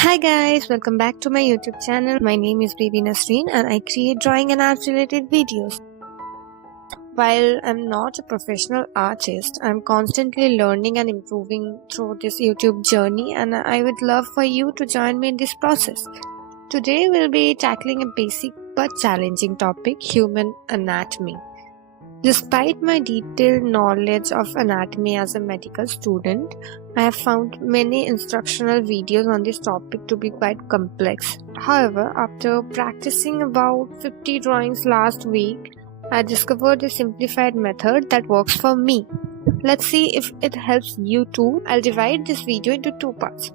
Hi guys, welcome back to my YouTube channel. My name is Baby Nasreen and I create drawing and art related videos. While I'm not a professional artist, I'm constantly learning and improving through this YouTube journey, and I would love for you to join me in this process. Today we'll be tackling a basic but challenging topic, human anatomy. Despite my detailed knowledge of anatomy as a medical student, I have found many instructional videos on this topic to be quite complex. However, after practicing about 50 drawings last week, I discovered a simplified method that works for me. Let's see if it helps you too. I'll divide this video into two parts.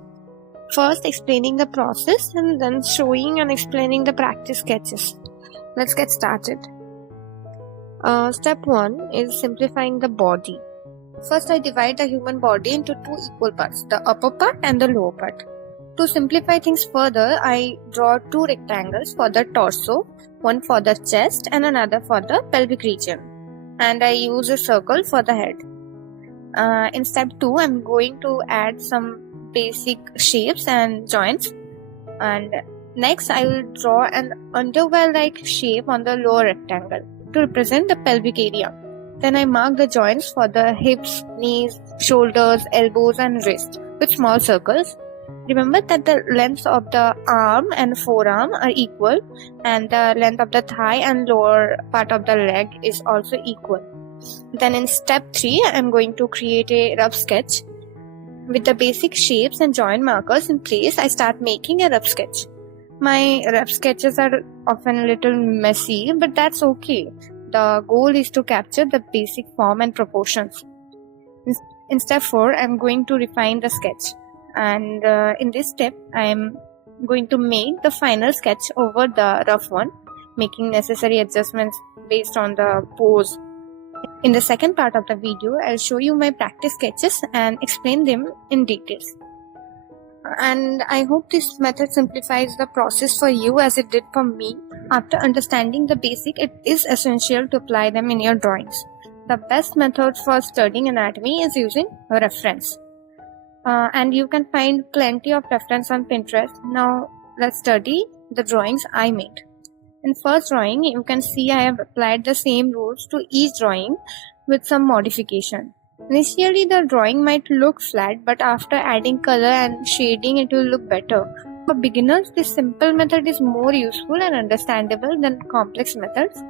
First, explaining the process and then showing and explaining the practice sketches. Let's get started. Step 1 is simplifying the body. First, I divide the human body into two equal parts, the upper part and the lower part. To simplify things further, I draw two rectangles for the torso, one for the chest and another for the pelvic region. And I use a circle for the head. In step 2, I'm going to add some basic shapes and joints. And next, I will draw an underwear-like shape on the lower rectangle to represent the pelvic area. Then I mark the joints for the hips, knees, shoulders, elbows and wrist with small circles. Remember that the lengths of the arm and forearm are equal and the length of the thigh and lower part of the leg is also equal. Then in step 3, I am going to create a rough sketch. With the basic shapes and joint markers in place, I start making a rough sketch. My rough sketches are often a little messy, but that's okay. The goal is to capture the basic form and proportions. In step 4, I'm going to refine the sketch. And in this step, I'm going to make the final sketch over the rough one, making necessary adjustments based on the pose. In the second part of the video, I'll show you my practice sketches and explain them in details. And I hope this method simplifies the process for you as it did for me. After understanding the basic, it is essential to apply them in your drawings. The best method for studying anatomy is using a reference. And you can find plenty of reference on Pinterest. Now let's study the drawings I made. In first drawing, you can see I have applied the same rules to each drawing with some modification. Initially, the drawing might look flat, but after adding color and shading, it will look better. For beginners, this simple method is more useful and understandable than complex methods.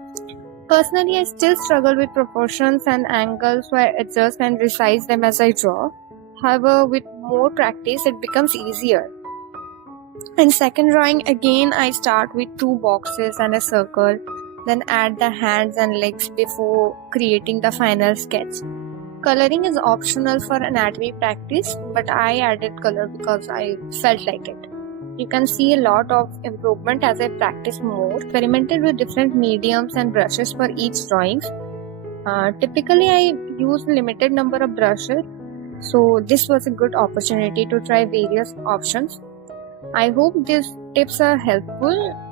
Personally, I still struggle with proportions and angles, so I adjust and resize them as I draw. However, with more practice, it becomes easier. In second drawing, again, I start with two boxes and a circle, then add the hands and legs before creating the final sketch. Coloring is optional for anatomy practice, but I added color because I felt like it. You can see a lot of improvement as I practice more. Experimented with different mediums and brushes for each drawing. Typically, I use limited number of brushes, so this was a good opportunity to try various options. I hope these tips are helpful.